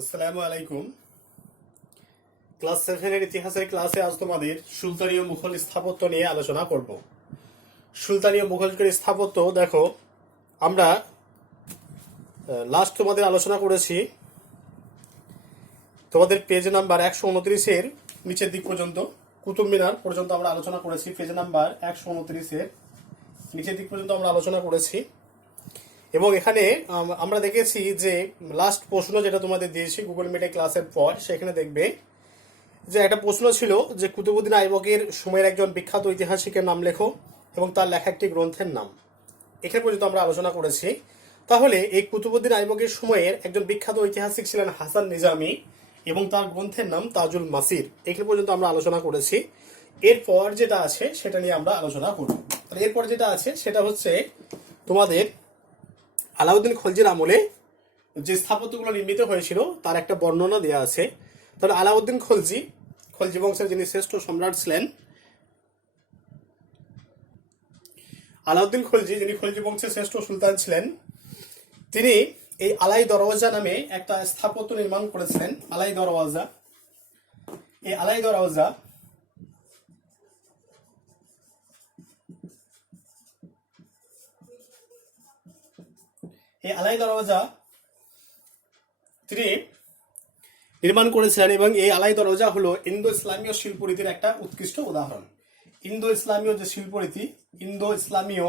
আসসালামু আলাইকুম। ক্লাস 7 এর ইতিহাসের ক্লাসে আজ তোমাদের সুলতানি ও মুঘল স্থাপত্য নিয়ে আলোচনা করব। সুলতানি ও মুঘলদের স্থাপত্য দেখো, আমরা লাস্ট তোমাদের আলোচনা করেছি তোমাদের পেজ নাম্বার 129-এর নিচের দিক পর্যন্ত, কুতুব মিনার পর্যন্ত আমরা আলোচনা করেছি। পেজ নাম্বার 129-এর নিচের দিক পর্যন্ত আমরা আলোচনা করেছি এবং এখানে আমরা দেখেছি যে লাস্ট প্রশ্ন যেটা তোমাদের দিয়েছি গুগল মিটে ক্লাসের পর, সেখানে দেখবে যে একটা প্রশ্ন ছিল যে কুতুবউদ্দিন আইবকের সময়ের একজন বিখ্যাত ঐতিহাসিকের নাম লেখো এবং তার লেখা একটি গ্রন্থের নাম। এখানে পর্যন্ত আমরা আলোচনা করেছি। তাহলে এই কুতুবউদ্দিন আইবকের সময়ের একজন বিখ্যাত ঐতিহাসিক ছিলেন হাসান নিজামী এবং তার গ্রন্থের নাম তাজুল মাসির। এখানে পর্যন্ত আমরা আলোচনা করেছি। এরপর যেটা আছে সেটা নিয়ে আমরা আলোচনা করব। এরপর যেটা আছে সেটা হচ্ছে তোমাদের আলাউদ্দিন খলজির আমলে যে স্থাপত্যগুলো নির্মিত হয়েছিল তার একটা বর্ণনা দেওয়া আছে। তাহলে আলাউদ্দিন খলজি বংশের যিনি শ্রেষ্ঠ সম্রাট ছিলেন, আলাউদ্দিন খলজি যিনি খলজি বংশের শ্রেষ্ঠ সুলতান ছিলেন, তিনি এই আলাই দরওয়াজা নামে একটা স্থাপত্য নির্মাণ করেছিলেন। আলাই দরওয়াজা, এই আলাই দরওয়াজা তিনি নির্মাণ করেছিলেন এবং এই আলাই দরজা হলো ইন্দো ইসলামীয় শিল্পরীতির একটা উৎকৃষ্ট উদাহরণ। ইন্দো ইসলামীয় যে শিল্পরীতি, ইন্দো ইসলামীয়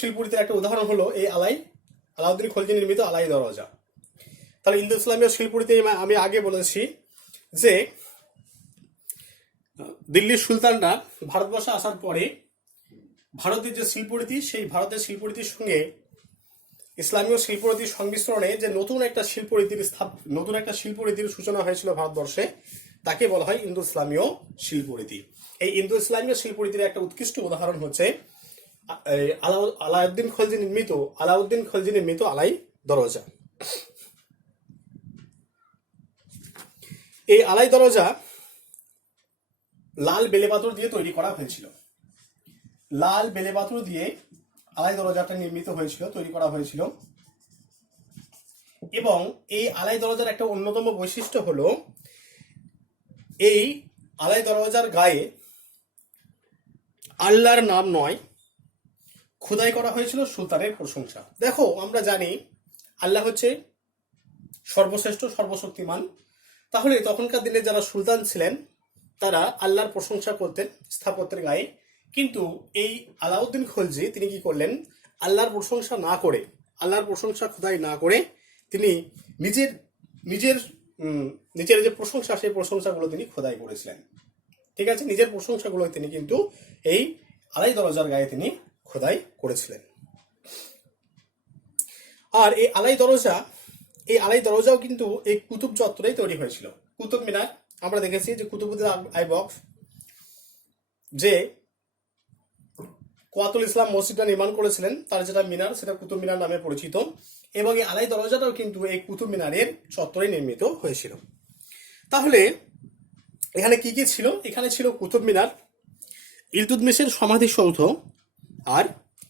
শিল্পরীতির একটা উদাহরণ হলো এই আলাউদ্দিন খলজি নির্মিত আলাই দরজা। তাহলে ইন্দো ইসলামীয় শিল্পরীতি আমি আগে বলেছি যে দিল্লির সুলতানরা ভারতবর্ষে আসার পরে ভারতের যে শিল্পরীতি, সেই ভারতের শিল্পরীতির সঙ্গে ইসলামীয় শিল্পরীতির সংমিশ্রণে যে নতুন একটা শিল্পরীতির সূচনা হয়েছিল ভারতবর্ষে, তাকে বলা হয় ইন্দো ইসলামীয় শিল্পরীতি। এই ইন্দো ইসলামীয় শিল্পরীতির একটা উৎকৃষ্ট উদাহরণ হচ্ছে আলাউদ্দিন খলজি নির্মিত আলাই দরজা। এই আলাই দরজা লাল বেলেপাথর দিয়ে তৈরি করা হয়েছিল। লাল বেলেপাথর দিয়ে আলাই দরজাটা নির্মিত হয়েছিল, তৈরি করা হয়েছিল। এবং এই আলাই দরজার একটা অন্যতম বৈশিষ্ট্য হলো এই আলাই দরজার গায়ে আল্লাহর নাম নয়, খোদাই করা হয়েছিল সুলতানের প্রশংসা। দেখো, আমরা জানি আল্লাহ হচ্ছে সর্বশ্রেষ্ঠ, সর্বশক্তিমান। তাহলে তখনকার দিনে যারা সুলতান ছিলেন তারা আল্লাহর প্রশংসা করতেন স্থাপত্যের গায়ে। কিন্তু এই আলাউদ্দিন খলজি তিনি কি করলেন, আল্লাহর প্রশংসা খোদাই না করে তিনি নিজের যে প্রশংসা, সেই প্রশংসাগুলো তিনি খোদাই করেছিলেন। ঠিক আছে, নিজের প্রশংসাগুলো তিনি কিন্তু এই আলাই দরজার গায়ে তিনি খোদাই করেছিলেন। আর এই আলাই দরজাও কিন্তু এই কুতুব চত্বরেই তৈরি হয়েছিল। কুতুব মিনার আমরা দেখেছি যে কুতুবউদ্দিন আইবক যে কোয়াতুল ইসলাম মসজিদটা নির্মাণ করেছিলেন, তার যেটা মিনার সেটা কুতুব মিনার নামে পরিচিত। এবং এই আলাই দরজাটাও কিন্তু এই কুতুব মিনারের চত্বরে নির্মিত হয়েছিল। তাহলে এখানে কি কি ছিল? এখানে ছিল কুতুব মিনার, ইলতুৎমিশের সমাধিসৌধ আর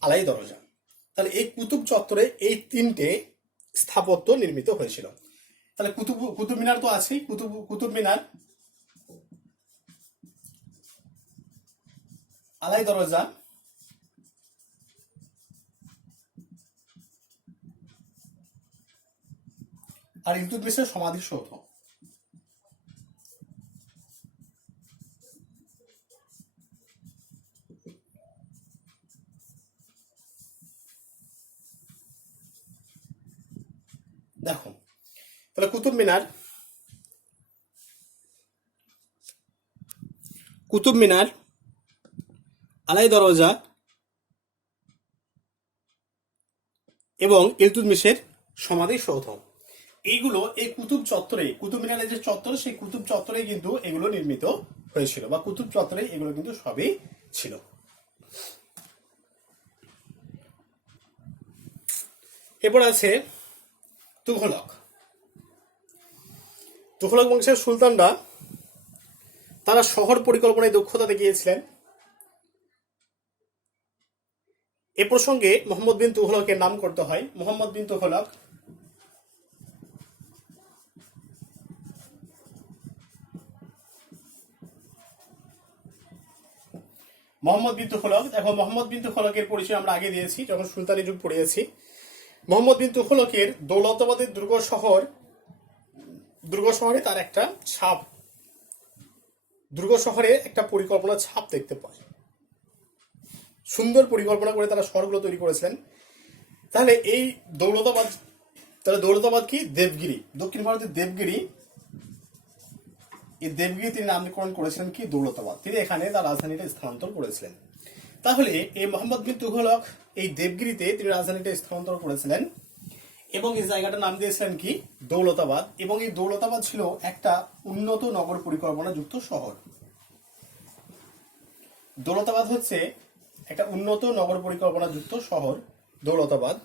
আলাই দরজা। তাহলে এই কুতুব চত্বরে এই তিনটে স্থাপত্য নির্মিত হয়েছিল। তাহলে কুতুব মিনার তো আছেই, কুতুব মিনার, আলাই দরজা আর ইলতুৎমিশের সমাধিসৌধ। দেখো, তাহলে কুতুব মিনার, আলাই দরজা এবং ইলতুৎমিশের সমাধিসৌধ, এইগুলো এই কুতুব মিনারের যে চত্বর, সেই কুতুব চত্বরে কিন্তু এগুলো নির্মিত হয়েছিল, বা কুতুব চত্বরে এগুলো কিন্তু সবই ছিল। এরপর আছে তুঘলক বংশের সুলতানরা তারা শহর পরিকল্পনায় দক্ষতা দেখিয়েছিলেন। এ প্রসঙ্গে মোহাম্মদ বিন তুঘলকের নাম করতে হয়। মোহাম্মদ বিন তুঘলক দেখো, মোহাম্মদ বিন তুঘলকের পরিচয় আমরা আগে দিয়েছি যখন সুলতানি যুগ পড়িয়েছি। মোহাম্মদ বিন তুঘলকের দৌলতাবাদের দুর্গ শহরে তার একটা ছাপ, দুর্গ শহরে একটা পরিকল্পনা ছাপ দেখতে পায়। সুন্দর পরিকল্পনা করে তারা শহরগুলো তৈরি করেছিলেন। তাহলে এই দৌলতাবাদ কি? দেবগিরি, দক্ষিণ ভারতের দেবগিরি। এই দেবগিরি তিনি নামকরণ করেছিলেন কি? দৌলতাবাদ। তিনি এখানে তার রাজধানীটা স্থানান্তর করেছিলেন। তাহলে এই মোহাম্মদ বিন তুঘলক এই দেবগিরিতে তিনি রাজধানীটা স্থানান্তর করেছিলেন এবং এই জায়গাটার নাম দিয়েছিলেন কি? দৌলতাবাদ। এবং এই দৌলতাবাদ ছিল একটা উন্নত নগর পরিকল্পনা যুক্ত শহর। দৌলতাবাদ হচ্ছে একটা উন্নত নগর পরিকল্পনা যুক্ত শহর, দৌলতাবাদ।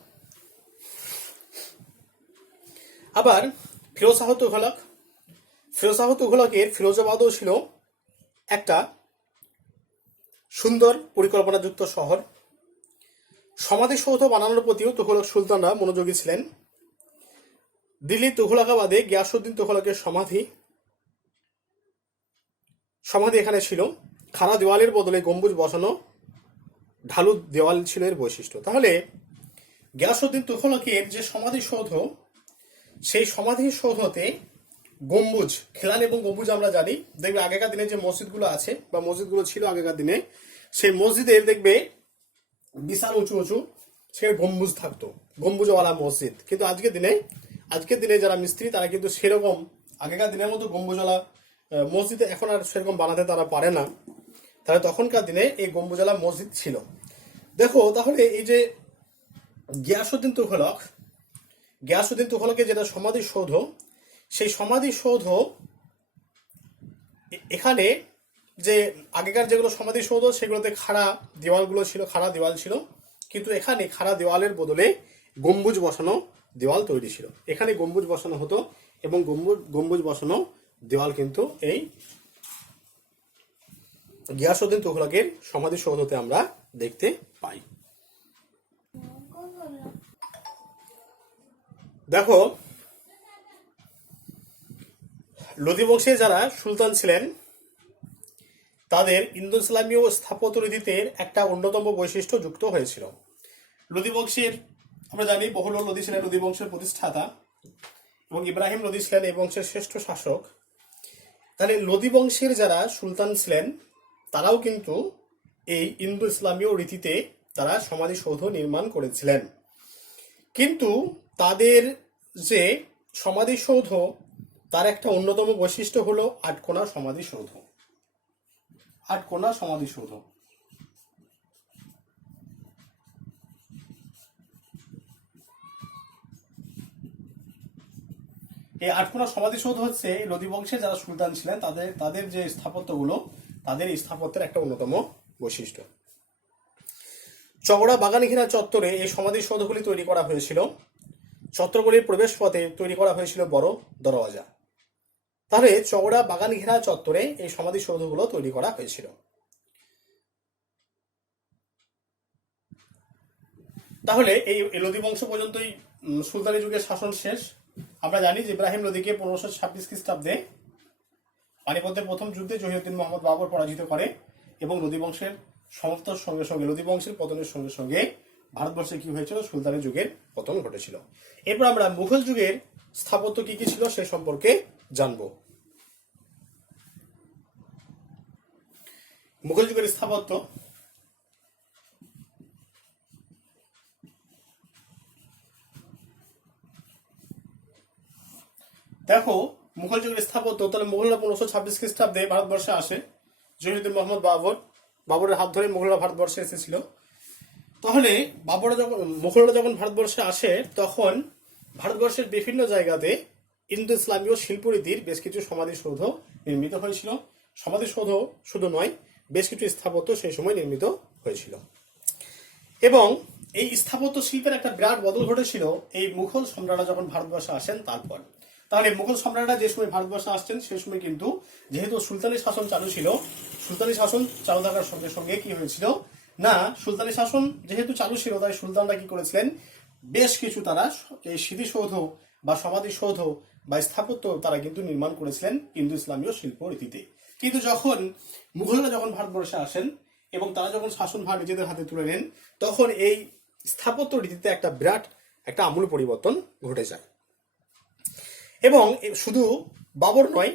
আবার ফিরোজ শাহ তুঘলকের ফিরোজাবাদও ছিল একটা সুন্দর পরিকল্পনা যুক্ত শহর। সমাধিসৌধ বানানোর প্রতিও তুঘলক সুলতানরা মনোযোগী ছিলেন। দিল্লি তুঘলকাবাদে গিয়াসউদ্দিন তুঘলকের সমাধি এখানে ছিল। খাড়া দেওয়ালের বদলে গম্বুজ বসানো ঢালু দেওয়াল ছিল এর বৈশিষ্ট্য। তাহলে গিয়াসউদ্দিন তুঘলকের যে সমাধিসৌধ, সেই সমাধিসৌধতে গম্বুজ, খিলান এবং গম্বুজ আমরা জানি। দেখবে আগেকার দিনে যে মসজিদগুলো আছে বা মসজিদগুলো ছিল আগেকার দিনে, সেই মসজিদের দেখবে বিশাল উঁচু উঁচু সে গম্বুজ থাকতো, গম্বুজওয়ালা মসজিদ। কিন্তু আজকের দিনে যারা মিস্ত্রি তারা কিন্তু সেরকম আগেকার দিনের মতো গম্বুজওয়ালা মসজিদ এখন আর সেরকম বানাতে তারা পারে না। তাহলে তখনকার দিনে এই গম্বুজওয়ালা মসজিদ ছিল। দেখো, তাহলে এই যে গিয়াসউদ্দিন তুঘলকের যেটা সমাধিসৌধ, সেই সমাধিসৌধ এখানে যে আগেকার যেগুলো সমাধিসৌধ সেগুলোতে খাড়া দেওয়াল ছিল, কিন্তু এখানে খাড়া দেওয়ালের বদলে গম্বুজ বসানো দেওয়াল তৈরি ছিল। এখানে গম্বুজ বসানো হতো এবং গম্বুজ বসানো দেওয়াল কিন্তু এই গিয়াসউদ্দিন তুঘলকের সমাধিসৌধতে আমরা দেখতে পাই। দেখো, লোদি বংশে যারা সুলতান ছিলেন তাদের ইন্দো ইসলামীয় স্থাপত্য রীতিতে একটা অন্যতম বৈশিষ্ট্য যুক্ত হয়েছিল। লোদি বংশের আমরা জানি বহুলক লোদি ছিলেন লোদি বংশের প্রতিষ্ঠাতা এবং ইব্রাহিম লোদি ছিলেন এই বংশের শ্রেষ্ঠ শাসক। তাহলে লোদি বংশের যারা সুলতান ছিলেন তারাও কিন্তু এই ইন্দো ইসলামীয় রীতিতে তারা সমাধিসৌধ নির্মাণ করেছিলেন। কিন্তু তাদের যে সমাধিসৌধ তার একটা অন্যতম বৈশিষ্ট্য হলো আটকোনা সমাধিসৌধ। এই আটকোনা সমাধিসৌধ হচ্ছে লোদি বংশে যারা সুলতান ছিলেন তাদের যে স্থাপত্যগুলো, তাদের এই স্থাপত্যের একটা অন্যতম বৈশিষ্ট্য। চওড়া বাগানঘেরা চত্বরে এই সমাধিসৌধগুলি তৈরি করা হয়েছিল। চত্বরগুলির প্রবেশ পথে তৈরি করা হয়েছিল বড় দরওয়াজা। তাহলে চওড়া বাগানঘেরা চত্বরে এই সমাধিসৌধগুলো তৈরি করা হয়েছিল। তাহলে এই লোদি বংশ পর্যন্তই সুলতানি যুগের শাসন শেষ। আমরা জানি যে ইব্রাহিম লোদিকে 1526 খ্রিস্টাব্দে পানিপথের প্রথম যুদ্ধে জহিরুদ্দিন মোহাম্মদ বাবর পরাজিত করে এবং লোদি বংশের সমাপ্তির সঙ্গে সঙ্গে লোদি বংশের পতনের সঙ্গে সঙ্গে ভারতবর্ষে কি হয়েছিল? সুলতানি যুগের পতন ঘটেছিল। এরপর আমরা মুঘল যুগের স্থাপত্য কি কি ছিল সে সম্পর্কে জানব। মুঘল যুগের স্থাপত্য, দেখো মুঘল যুগের স্থাপত্য, তাহলে মুঘলরা 1526 খ্রিস্টাব্দে ভারতবর্ষে আসে। জহিরুদ্দিন মোহাম্মদ বাবরের হাত ধরে মুঘলরা ভারতবর্ষে এসেছিল। তাহলে মুঘলরা যখন ভারতবর্ষে আসে তখন ভারতবর্ষের বিভিন্ন জায়গাতে ইন্দো ইসলামীয় শিল্পরীতির বেশ কিছু সমাধিসৌধ নির্মিত হয়েছিল। সমাধিসৌধ শুধু নয়, বেশ কিছু স্থাপত্য সেই সময় নির্মিত হয়েছিল এবং এই স্থাপত্য শিল্পের একটা বিরাট বদল ঘটেছিল এই মুঘল সম্রাটরা যখন ভারতবর্ষে আসেন তারপর। তাহলে মুঘল সম্রাটরা যে সময় ভারতবর্ষে আসছেন সেই সময় কিন্তু যেহেতু সুলতানি শাসন চালু ছিল, সুলতানি শাসন চালু থাকার সঙ্গে সঙ্গে কি হয়েছিল না, সুলতানি শাসন যেহেতু চালু ছিল তাই সুলতানরা কি করেছিলেন, বেশ কিছু তারা এই স্মৃতিসৌধ বা সমাধিসৌধ বা স্থাপত্য তারা কিন্তু নির্মাণ করেছিলেন হিন্দু ইসলামীয় শিল্প রীতিতে। কিন্তু যখন মুঘলরা যখন ভারতবর্ষে আসেন এবং তারা যখন শাসনভার নিজেদের হাতে তুলে নেন, তখন এই স্থাপত্য রীতিতে একটা বিরাট একটা আমূল পরিবর্তন ঘটে যায়। এবং শুধু বাবর নয়,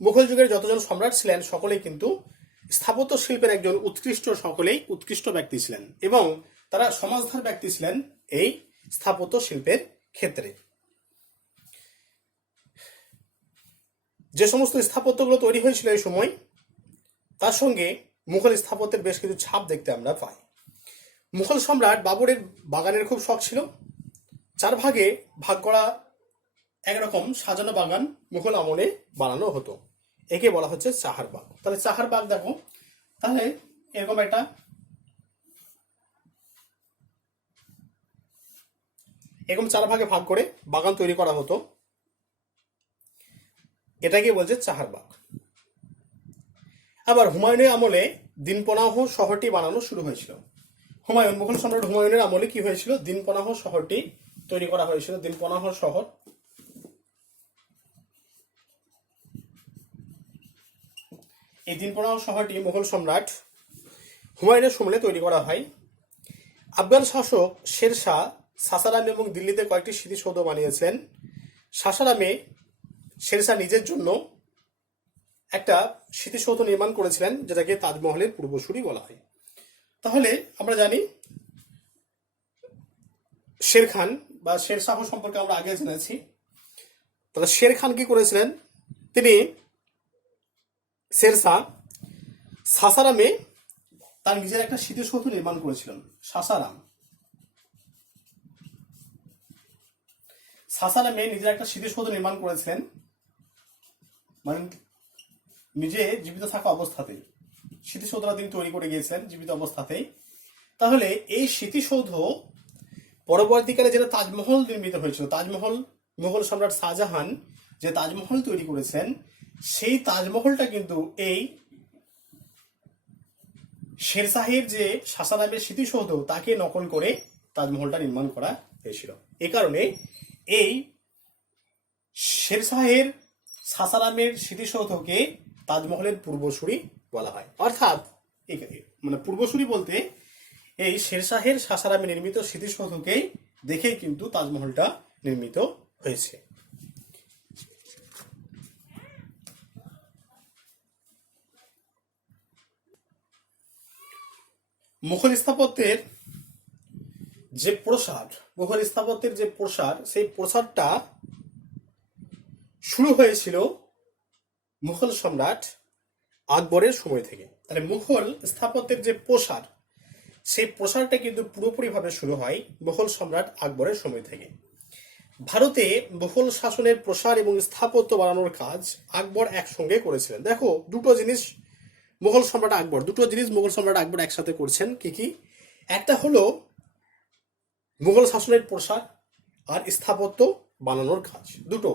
মুঘল যুগের যতজন সম্রাট ছিলেন সকলেই কিন্তু স্থাপত্য শিল্পের একজন সকলেই উৎকৃষ্ট ব্যক্তি ছিলেন এবং তারা সমাজধার ব্যক্তি ছিলেন এই স্থাপত্য শিল্পের ক্ষেত্রে। যে সমস্ত স্থাপত্যগুলো তৈরি হয়েছিল এই সময়, তার সঙ্গে মুঘল স্থাপত্যের বেশ কিছু ছাপ দেখতে আমরা পাই। মুঘল সম্রাট বাবরের বাগানের খুব শখ ছিল। 4 ভাগে ভাগ করা একরকম সাজানো বাগান মুঘল আমলে বানানো হতো, একে বলা হচ্ছে চাহার বাগ। তাহলে চাহার বাগ দেখো, তাহলে এরকম একটা এরকম 4 ভাগে ভাগ করে বাগান তৈরি করা হতো, এটাকে বলছে চাহার বাগ। আবার হুমায়ুনের আমলে দিনপনাহ শহরটি বানানো শুরু হয়েছিল। মুঘল সম্রাট হুমায়ুনের আমলে কি হয়েছিল, দিনপনাহ শহরটি তৈরি করা হয়েছিল। দিনপনাহ শহর, এই দিনপনাহ শহরটি মুঘল সম্রাট হুমায়ুনের সমলে তৈরি করা হয়। আফগান শাসক শেরশাহ সাসারামে এবং দিল্লিতে কয়েকটি স্মৃতিসৌধ বানিয়েছিলেন। সাসারামে শেরশাহ নিজের জন্য একটা স্মৃতিসৌধ নির্মাণ করেছিলেন, যেটাকে তাজমহলের পূর্বসূরি বলা হয়। তাহলে আমরা জানি শের খান বা শেরশাহ সম্পর্কে আমরা আগে জেনেছি। তাহলে শের খান কি করেছিলেন, তিনি শেরশাহ সাসারামে তার নিজের একটা স্মৃতিসৌধ নির্মাণ করেছিলেন। সাসারামে নিজের একটা স্মৃতিসৌধ নির্মাণ করেছিলেন, মানে নিজে জীবিত থাকা অবস্থাতেই স্মৃতিসৌধটা তিনি তৈরি করে গিয়েছিলেন জীবিত অবস্থাতেই। তাহলে এই স্মৃতিসৌধ পরবর্তীকালে যেটা তাজমহল নির্মিত হয়েছিল, তাজমহল মুঘল সম্রাট শাহজাহান যে তাজমহল তৈরি করেছেন, সেই তাজমহলটা কিন্তু এই শেরশাহের যে সাসারামের স্মৃতিসৌধ তাকে নকল করে তাজমহলটা নির্মাণ করা হয়েছিল। এ কারণে এই শেরশাহের সাসারামের স্মৃতিসৌধকে তাজমহলের পূর্বসূরি বলা হয়। অর্থাৎ মানে পূর্বসূরি বলতে এই শেরশাহের সাসারামে নির্মিত স্মৃতিসৌধকে দেখেই কিন্তু তাজমহলটা নির্মিত হয়েছে। মুঘল স্থাপত্যের যে প্রসার, সেই প্রসারটা শুরু হয়েছিল মুঘল সম্রাট আকবরের সময় থেকে। তাহলে মুঘল স্থাপত্যের যে প্রসার, সেই প্রসারটা কিন্তু পুরোপুরিভাবে শুরু হয় মুঘল সম্রাট আকবরের সময় থেকে। ভারতে মুঘল শাসনের প্রসার এবং স্থাপত্য বাড়ানোর কাজ আকবর একসঙ্গে করেছিলেন। দেখো, দুটো জিনিস মুঘল সম্রাট আকবর একসাথে করছেন। কি? একটা হলো মুঘল শাসনের প্রসার আর স্থাপত্য বানানোর কাজ, দুটো।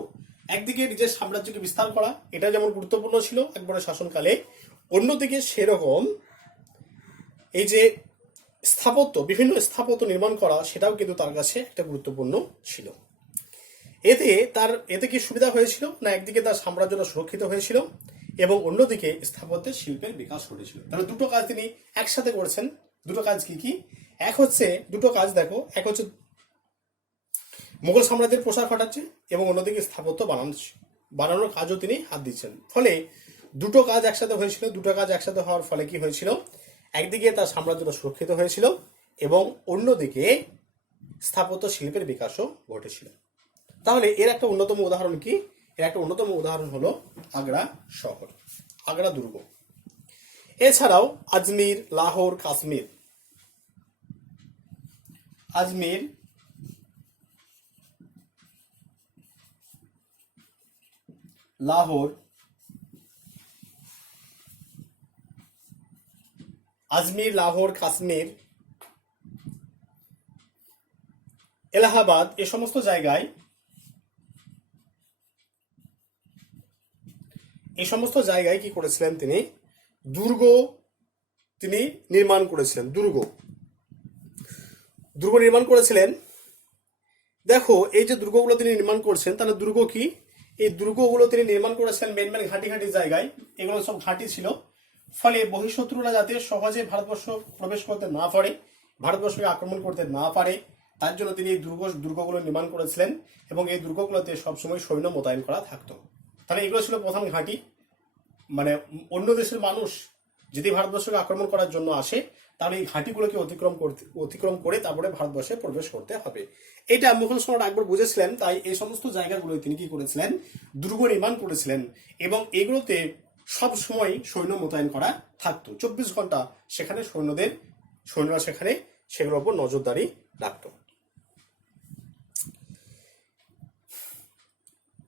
একদিকে নিজের সাম্রাজ্যকে বিস্তার করা, এটা যেমন গুরুত্বপূর্ণ ছিল আকবরের শাসনকালে, অন্যদিকে সেরকম এই যে বিভিন্ন স্থাপত্য নির্মাণ করা, সেটাও কিন্তু তার কাছে একটা গুরুত্বপূর্ণ ছিল। এতে কি সুবিধা হয়েছিল না, একদিকে তার সাম্রাজ্যটা সুরক্ষিত হয়েছিল এবং অন্যদিকে স্থাপত্যের শিল্পের বিকাশ ঘটেছিল। তাহলে দুটো কাজ তিনি একসাথে করেছেন। দুটো কাজ কি? দুটো কাজ দেখো, এক হচ্ছে মুঘল সাম্রাজ্যের প্রসার ঘটাচ্ছে এবং অন্যদিকে স্থাপত্য বানানোর কাজও তিনি হাত দিচ্ছেন। ফলে দুটো কাজ একসাথে হয়েছিল। দুটো কাজ একসাথে হওয়ার ফলে কি হয়েছিল, একদিকে তার সাম্রাজ্যটা সুরক্ষিত হয়েছিল এবং অন্যদিকে স্থাপত্য শিল্পের বিকাশও ঘটেছিল। তাহলে এর একটা অন্যতম উদাহরণ কি? এর একটা অন্যতম উদাহরণ হলো আগ্রা শহর, আগ্রা দুর্গ। এছাড়াও আজমির, লাহোর, কাশ্মীর, লাহোর, কাশ্মীর, এলাহাবাদ, এ সমস্ত জায়গায় এই সমস্ত জায়গায় কি করেছিলেন তিনি? দুর্গ তিনি নির্মাণ করেছিলেন। দুর্গ নির্মাণ করেছিলেন। দেখো এই যে দুর্গগুলো তিনি নির্মাণ করছেন, তাহলে দুর্গ কি? এই দুর্গগুলো তিনি নির্মাণ করেছিলেন মেন মেন ঘাঁটি ঘাঁটি জায়গায়। এগুলো সব ঘাঁটি ছিল, ফলে বহিঃশত্রুরা যাতে সহজে ভারতবর্ষ প্রবেশ করতে না পারে, ভারতবর্ষকে আক্রমণ করতে না পারে, তার জন্য তিনি এই দুর্গগুলো নির্মাণ করেছিলেন এবং এই দুর্গগুলোতে সবসময় সৈন্য মোতায়েন করা থাকতো। তাহলে এগুলো ছিল প্রথম ঘাঁটি। মানে অন্য দেশের মানুষ যদি ভারতবর্ষকে আক্রমণ করার জন্য আসে, তাহলে এই ঘাঁটিগুলোকে অতিক্রম করে তারপরে ভারতবর্ষে প্রবেশ করতে হবে। এটা মুঘল সম্রাট আকবর বুঝেছিলেন, তাই এই সমস্ত জায়গাগুলোয় তিনি কি করেছিলেন? দুর্গ নির্মাণ করেছিলেন এবং এগুলোতে সব সময় সৈন্য মোতায়েন করা থাকতো। 24 ঘন্টা সেখানে সৈন্যরা সেখানে সেগুলোর উপর নজরদারি রাখতো।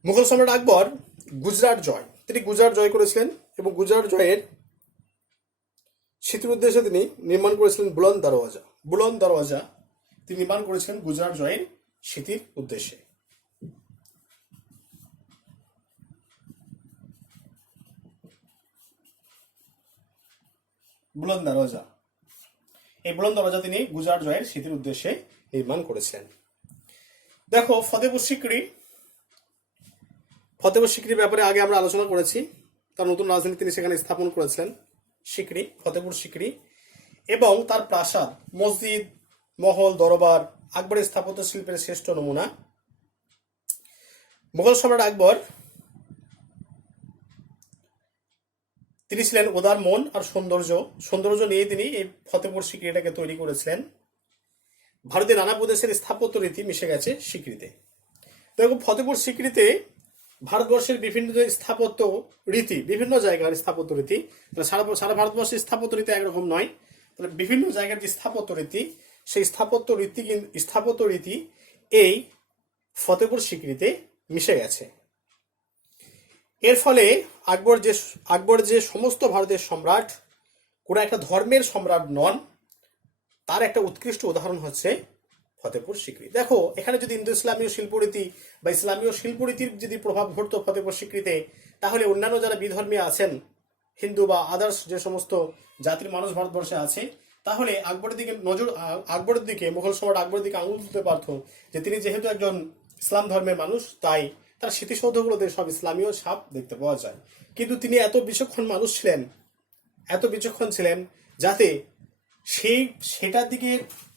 মুঘল সম্রাট আকবর তিনি গুজরাট জয় করেছিলেন এবং গুজরাট জয়ের স্মৃতির উদ্দেশ্যে তিনি নির্মাণ করেছিলেন বুলন্দ দরওয়াজা তিনি নির্মাণ করেছিলেন গুজরাট জয়ের স্মৃতির উদ্দেশ্যে। বুলন্দ দরওয়াজা, এই বুলন্দ দরওয়াজা তিনি গুজরাট জয়ের স্মৃতির উদ্দেশ্যে নির্মাণ করেছিলেন। দেখো ফতেপুর সিক্রির ব্যাপারে আগে আমরা আলোচনা করেছি। তার নতুন রাজধানী তিনি সেখানে স্থাপন করেছিলেন, ফতেপুর সিক্রি, এবং তার প্রাসাদ, মসজিদ, মহল, দরবার আকবরের স্থাপত্য শিল্পের শ্রেষ্ঠ নমুনা। মুঘল সম্রাট আকবর তিনি ছিলেন উদার মন আর সৌন্দর্য নিয়ে তিনি এই ফতেপুর সিক্রিটাকে তৈরি করেছিলেন। ভারতের নানা প্রদেশের স্থাপত্য রীতি মিশে গেছে সিক্রিতে। দেখো ফতেপুর সিক্রিতে ভারতবর্ষের বিভিন্ন স্থাপত্য রীতি, বিভিন্ন জায়গার স্থাপত্য রীতি, সারা ভারতবর্ষের স্থাপত্য রীতি একরকম নয়, তাহলে বিভিন্ন জায়গার যে স্থাপত্য রীতি, সেই স্থাপত্য রীতি এই ফতেপুর সিক্রিতে মিশে গেছে। এর ফলে আকবর যে সমস্ত ভারতের সম্রাট, কোনো একটা ধর্মের সম্রাট নন, তার একটা উৎকৃষ্ট উদাহরণ হচ্ছে ফতেপুর সিক্রি। দেখো এখানে যদি ইন্দো ইসলামীয় শিল্পরীতি বা ইসলামীয় শিল্পরীতির যদি প্রভাব ঘটতো ফতেপুর সিক্রিতে, তাহলে অন্যান্য যারা বিধর্মী আছেন, হিন্দু বা আদার্স যে সমস্ত জাতির মানুষ ভারতবর্ষে আছে, তাহলে আকবরের দিকে মুঘল সম্রাট আকবরের দিকে আঙুল তুলতে পারতো যে তিনি যেহেতু একজন ইসলাম ধর্মের মানুষ, তাই তার স্মৃতিসৌধগুলোতে সব ইসলামীয় ছাপ দেখতে পাওয়া যায়। কিন্তু তিনি এত বিচক্ষণ ছিলেন যাতে সেটার দিকে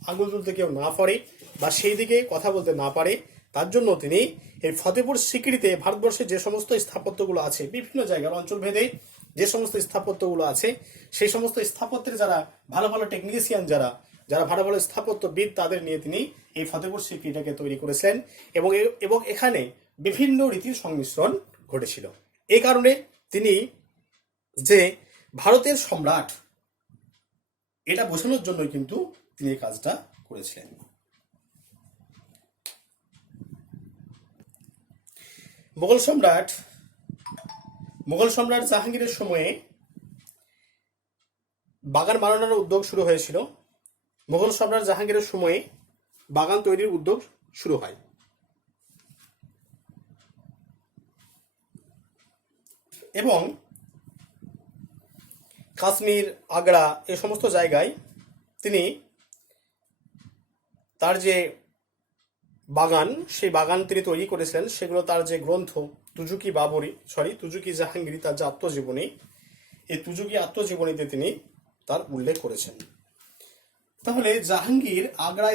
আঙুল তুলতে কেউ না পারে বা সেই দিকে কথা বলতে না পারে। তার জন্য তিনি এই ফতেপুর সিক্রিতে ভারতবর্ষের যে সমস্ত স্থাপত্যগুলো আছে, বিভিন্ন জায়গার অঞ্চলভেদে যে সমস্ত স্থাপত্যগুলো আছে, সেই সমস্ত স্থাপত্যের যারা ভালো ভালো টেকনিশিয়ান, যারা ভালো ভালো স্থাপত্যবিদ, তাদের নিয়ে তিনি এই ফতেপুর সিক্রিটাকে তৈরি করেছিলেন এবং এখানে বিভিন্ন রীতির সংমিশ্রণ ঘটেছিল। এই কারণে তিনি যে ভারতের সম্রাট, এটা বোঝানোর জন্যই কিন্তু তিনি এই কাজটা করেছিলেন। মুঘল সম্রাট জাহাঙ্গীরের সময়ে বাগান বানানোর উদ্যোগ শুরু হয়েছিল। মুঘল সম্রাট জাহাঙ্গীরের সময়ে বাগান তৈরির উদ্যোগ শুরু হয় এবং কাশ্মীর, আগ্রা এই সমস্ত জায়গায় তিনি তার যে বাগান, সেই বাগান তিনি তৈরি করেছিলেন, সেগুলো তার যে গ্রন্থ তুজুকি জাহাঙ্গীরি, তার যে আত্মজীবনী, এই তুজুকি আত্মজীবনীতে তিনি তার উল্লেখ করেছেন। তাহলে জাহাঙ্গীর আগ্রা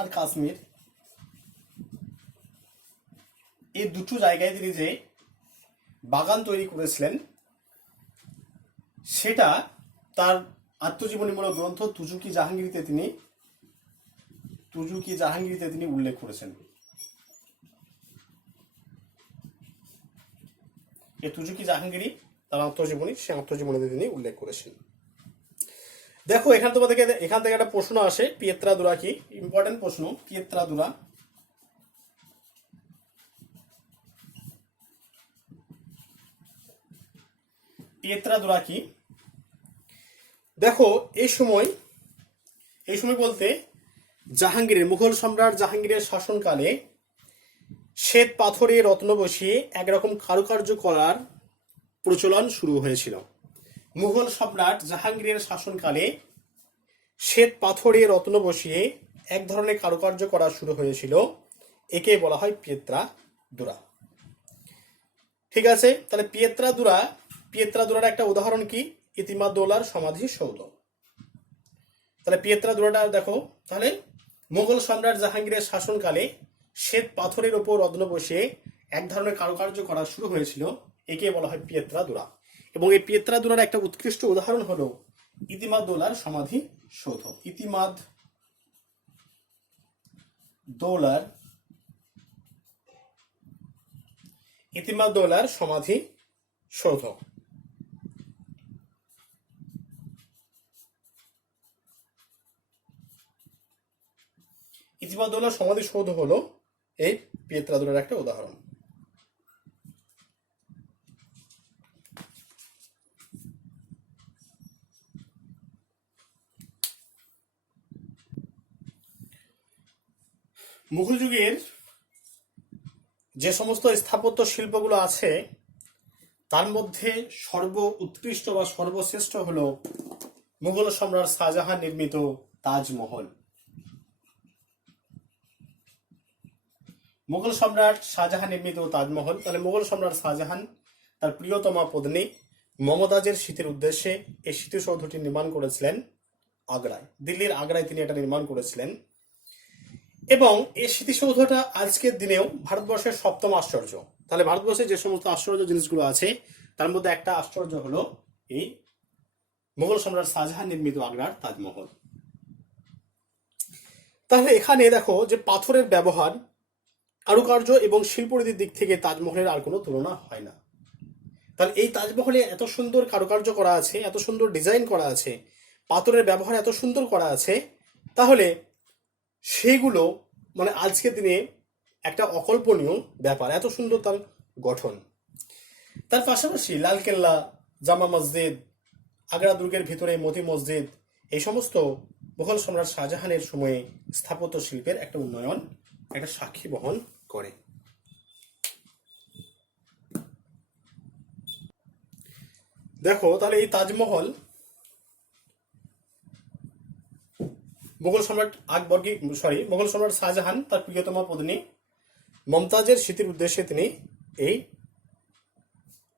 আর কাশ্মীর এই দুটো জায়গায় তিনি যে বাগান তৈরি করেছিলেন, সেটা তার আত্মজীবনীমূলক গ্রন্থ তুজুকি জাহাঙ্গীরিতে তিনি উল্লেখ করেছেন। এই তুজুকি জাহাঙ্গীরি তার আত্মজীবনী, সে আত্মজীবনীতে তিনি উল্লেখ করেছেন। দেখো এখান থেকে একটা প্রশ্ন আসে, পিয়েত্রাদুরা কি? ইম্পর্টেন্ট প্রশ্ন, পিয়েত্রাদুরা কি? দেখো এই সময় বলতে মুঘল সম্রাট জাহাঙ্গীরের শাসনকালে শ্বেত পাথরে রত্ন বসিয়ে একরকম কারুকার্য করার প্রচলন শুরু হয়েছিল। মুঘল সম্রাট জাহাঙ্গীরের শাসনকালে শ্বেত পাথরে রত্ন বসিয়ে এক ধরনের কারুকার্য করা শুরু হয়েছিল, একে বলা হয় পিয়েত্রা দুরা। ঠিক আছে, তাহলে পিয়েত্রা দুরার একটা উদাহরণ কি? ইতিমাদ-দৌলার সমাধি সৌধ। তাহলে পিয়েত্রা দুরাটা দেখো, তাহলে মুঘল সম্রাট জাহাঙ্গীরের শাসনকালে শ্বেত পাথরের ওপর রত্ন বসিয়ে এক ধরনের কারুকার্য করা শুরু হয়েছিল, একে বলা হয় পিয়েত্রা দুরা। এবং এই পিয়েত্রা দুরার একটা উৎকৃষ্ট উদাহরণ হলো ইতিমাদ-দৌলার সমাধি সৌধ। ইতিমাদ-দৌলার সমাধি সৌধ। ইতিমাদ-দৌলার সমাধি সৌধ হলো এই পিয়েত্রা দুরার একটা উদাহরণ। মুঘল যুগের যে সমস্ত স্থাপত্য শিল্পগুলো আছে তার মধ্যে সর্ব উৎকৃষ্ট বা সর্বশ্রেষ্ঠ হলো মুঘল সম্রাট শাহজাহান নির্মিত তাজমহল। মুঘল সম্রাট শাহজাহান নির্মিত তাজমহল। তাহলে মুঘল সম্রাট শাহজাহান তার প্রিয়তমা পত্নী মমতাজের স্মৃতির উদ্দেশ্যে এই স্মৃতিসৌধটি নির্মাণ করেছিলেন আগ্রায়, দিল্লির আগ্রায় তিনি এটা নির্মাণ করেছিলেন। এবং এই স্মৃতিসৌধটা আজকের দিনেও ভারতবর্ষের সপ্তম আশ্চর্য। তাহলে ভারতবর্ষে যে সমস্ত আশ্চর্য জিনিসগুলো আছে তার মধ্যে একটা আশ্চর্য হলো এই মুঘল সম্রাট শাহজাহান নির্মিত আগ্রার তাজমহল। তাহলে এখানে দেখো যে পাথরের ব্যবহার, কারুকার্য এবং শিল্পরীতির দিক থেকে তাজমহলের আর কোনো তুলনা হয় না। তাহলে এই তাজমহলে এত সুন্দর কারুকার্য করা আছে, এত সুন্দর ডিজাইন করা আছে, পাথরের ব্যবহার এত সুন্দর করা আছে, তাহলে সেগুলো মানে আজকের দিনে একটা অকল্পনীয় ব্যাপার, এত সুন্দর তার গঠন। তার পাশাপাশি লালকেল্লা, জামা মসজিদ, আগ্রা দুর্গের ভিতরে মতি মসজিদ, এই সমস্ত মুঘল সম্রাট শাহজাহানের সময়ে স্থাপত্য শিল্পের একটা উন্নয়ন, একটা সাক্ষী বহন করে। দেখো তাহলে এই তাজমহল মুঘল সম্রাট মুঘল সম্রাট শাহজাহান তার প্রিয়তমা পত্নী মমতাজের স্মৃতির উদ্দেশ্যে তিনি এই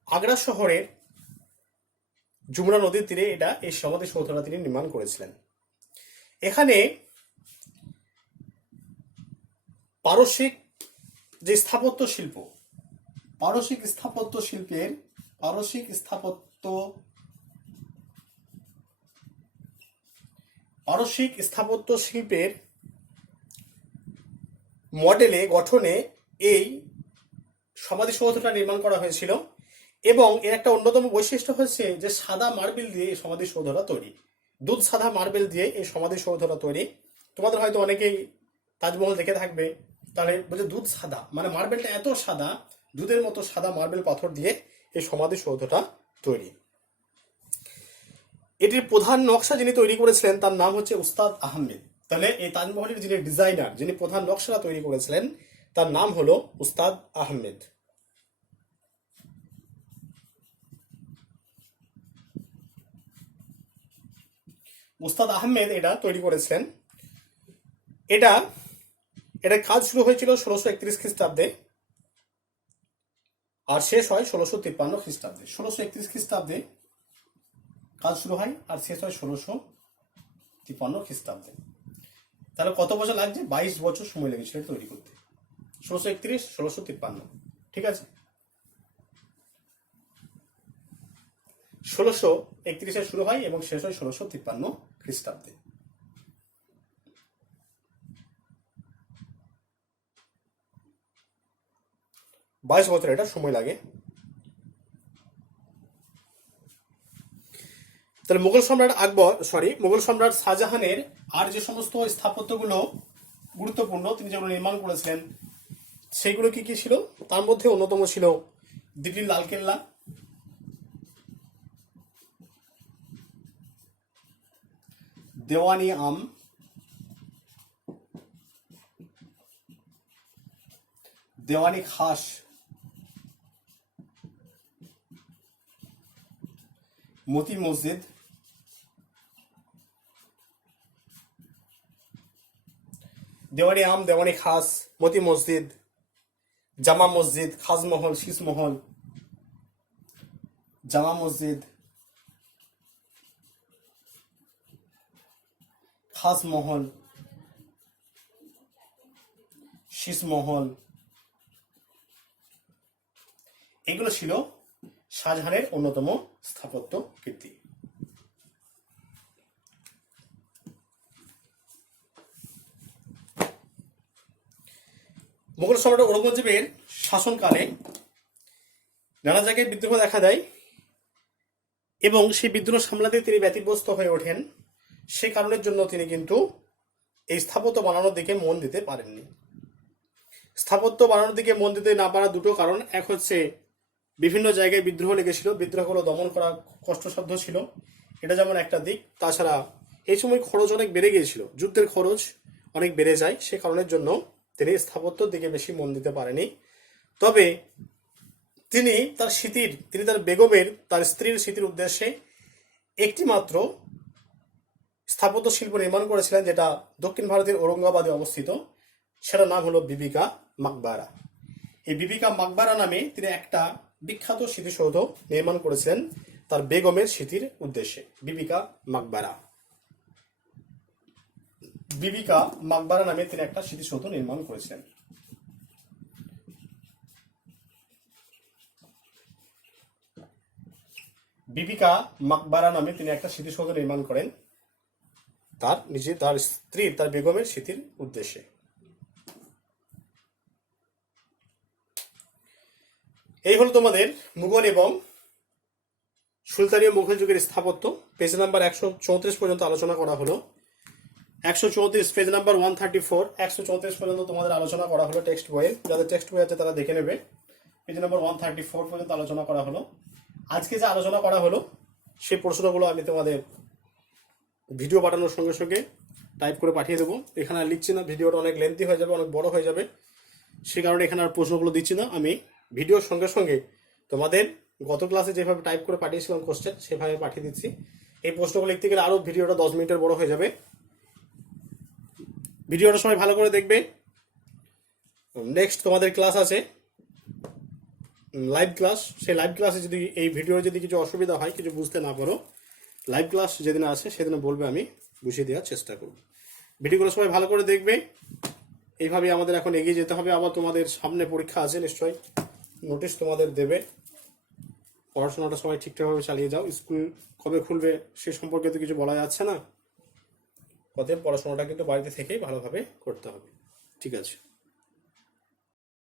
আগ্রা শহরের যমুনা নদীর তীরে এই সমাধিসৌধটা তিনি নির্মাণ করেছিলেন। এখানে পারসিক যে স্থাপত্য শিল্প, পারসিক স্থাপত্য শিল্পের মডেলে গঠনে এই সমাধিসৌধটা নির্মাণ করা হয়েছিল। এবং এর একটা অন্যতম বৈশিষ্ট্য হচ্ছে যে সাদা মার্বেল দিয়ে এই সমাধিসৌধটা তৈরি, দুধ সাদা মার্বেল দিয়ে এই সমাধিসৌধটা তৈরি। তোমাদের হয়তো অনেকেই তাজমহল দেখে থাকবে, তাহলে বলছে দুধ সাদা, মানে মার্বেলটা এত সাদা, দুধের মতো সাদা মার্বেল পাথর দিয়ে এই সমাধিসৌধটা তৈরি। এটির প্রধান নকশা যিনি তৈরি করেছিলেন তার নাম হচ্ছে উস্তাদ আহমেদ। তাহলে এই তাজমহলের যিনি ডিজাইনার, যিনি প্রধান নকশাটা তৈরি করেছিলেন, তার নাম হলো উস্তাদ আহমেদ। উস্তাদ আহমেদ এটা তৈরি করেছিলেন। এটা কাজ শুরু হয়েছিল 1631 খ্রিস্টাব্দে আর শেষ হয় 1653 খ্রিস্টাব্দে। 1631 খ্রিস্টাব্দে কাজ শুরু হয় আর শেষ হয় 1653 খ্রিস্টাব্দে। তাহলে কত বছর লাগছে? 22 বছর সময় লেগেছিল তৈরি করতে। 1631, 1653, ঠিক আছে। 1631 শুরু হয় এবং শেষ হয় 1653 খ্রিস্টাব্দে। বাইশ বছর এটা সময় লাগে। তাহলে মুঘল সম্রাট শাহজাহানের আর যে সমস্ত স্থাপত্যগুলো গুরুত্বপূর্ণ তিনি যেগুলো নির্মাণ করেছিলেন সেগুলো কি কি ছিল? তার মধ্যে অন্যতম ছিল দিল্লির লালকেল্লা, দেওয়ানি আম, দেওয়ানি খাস, মতি মসজিদ, দেওয়ানি আম, দেওয়ানি খাস, মতি মসজিদ, জামা মসজিদ, খাজমহল, শীষমহল, জামা মসজিদ, খাসমহল, শীষমহল, এগুলো ছিল শাহজাহানের অন্যতম স্থাপত্য কীর্তি। মুঘল সম্রাট ঔরঙ্গজেবের শাসনকালে নানা জায়গায় বিদ্রোহ দেখা দেয় এবং সেই বিদ্রোহ সামলাতে তিনি ব্যতিব্যস্ত হয়ে ওঠেন। সে কারণের জন্য তিনি কিন্তু এই স্থাপত্য বানানোর দিকে মন দিতে পারেননি। স্থাপত্য বানানোর দিকে মন দিতে না পারার দুটো কারণ, এক হচ্ছে বিভিন্ন জায়গায় বিদ্রোহ লেগেছিল, বিদ্রোহগুলো দমন করা কষ্টসাধ্য ছিল, এটা যেমন একটা দিক। তাছাড়া এই সময় খরচ অনেক বেড়ে গিয়েছিল, যুদ্ধের খরচ অনেক বেড়ে যায়, সে কারণের জন্য তিনি স্থাপত্যর দিকে বেশি মন দিতে পারেনি। তবে তিনি তার বেগমের, তার স্ত্রীর স্মৃতির উদ্দেশ্যে একটি মাত্র স্থাপত্য শিল্প নির্মাণ করেছিলেন, যেটা দক্ষিণ ভারতের ঔরঙ্গাবাদে অবস্থিত। সেটার নাম হলো বিবিকা মাকবারা। এই বিবিকা মাকবারা নামে তিনি একটা বিখ্যাত স্মৃতিসৌধ নির্মাণ করেছিলেন তার বেগমের স্মৃতির উদ্দেশ্যে। বিবিকা মাকবারা, বিবিকা মাকবারা নামে তিনি একটা স্মৃতিসৌধ নির্মাণ করেছিলেন। বিবিকা মাকবারা নামে তিনি একটা স্মৃতিসৌধ নির্মাণ করেন তার স্ত্রীর, তার বেগমের স্মৃতির উদ্দেশ্যে। এই হলো তোমাদের মুঘল এবং সুলতানীয় মুঘল যুগের স্থাপত্য। পেজ নাম্বার 134 পর্যন্ত আলোচনা করা হলো। 134 পেজ নাম্বার 134, 134 পর্যন্ত তোমাদের আলোচনা করা হলো টেক্সট বইয়ে। যাদের টেক্সট বই আছে তারা দেখে নেবে। পেজ নাম্বার 134 পর্যন্ত আলোচনা করা হলো। আজকে যে আলোচনা করা হলো সেই প্রশ্নগুলো আমি তোমাদের ভিডিও পাঠানোর সঙ্গে সঙ্গে টাইপ করে পাঠিয়ে দেবো। এখানে আর লিখছি না, ভিডিওটা অনেক লেন্থি হয়ে যাবে, অনেক বড় হয়ে যাবে, সেই কারণে এখানে আর প্রশ্নগুলো দিচ্ছি না। আমি ভিডিওর সঙ্গে সঙ্গে তোমাদের গত ক্লাসে যেভাবে টাইপ করে পাঠিয়েছিলাম কোশ্চেন, সেভাবে পাঠিয়ে দিচ্ছি। এই প্রশ্নগুলো লিখতে গেলে আরও ভিডিওটা 10 মিনিটের বড় হয়ে যাবে। ভিডিওটা সবাই ভালো করে দেখবে। নেক্সট তোমাদের ক্লাস আছে লাইভ ক্লাস। সেই লাইভ ক্লাসে যদি এই ভিডিওর যদি কিছু অসুবিধা হয়, কিছু বুঝতে না পারো, লাইভ ক্লাস যেদিন আসে সেদিন বলবে, আমি বুঝিয়ে দেওয়ার চেষ্টা করব। ভিডিওগুলো সবাই ভালো করে দেখবে। এইভাবে আমাদের এখন এগিয়ে যেতে হবে। আবার তোমাদের সামনে পরীক্ষা আছে, নিশ্চয়ই নোটিশ তোমাদের দেবে। পড়াশোনাটা সবাই ঠিকঠাকভাবে চালিয়ে যাও। স্কুল কবে খুলবে সে সম্পর্কে তো কিছু বলা যাচ্ছে না, অতএব পড়াশোনাটা কিন্তু বাড়িতে থেকেই ভালোভাবে করতে হবে। ঠিক আছে।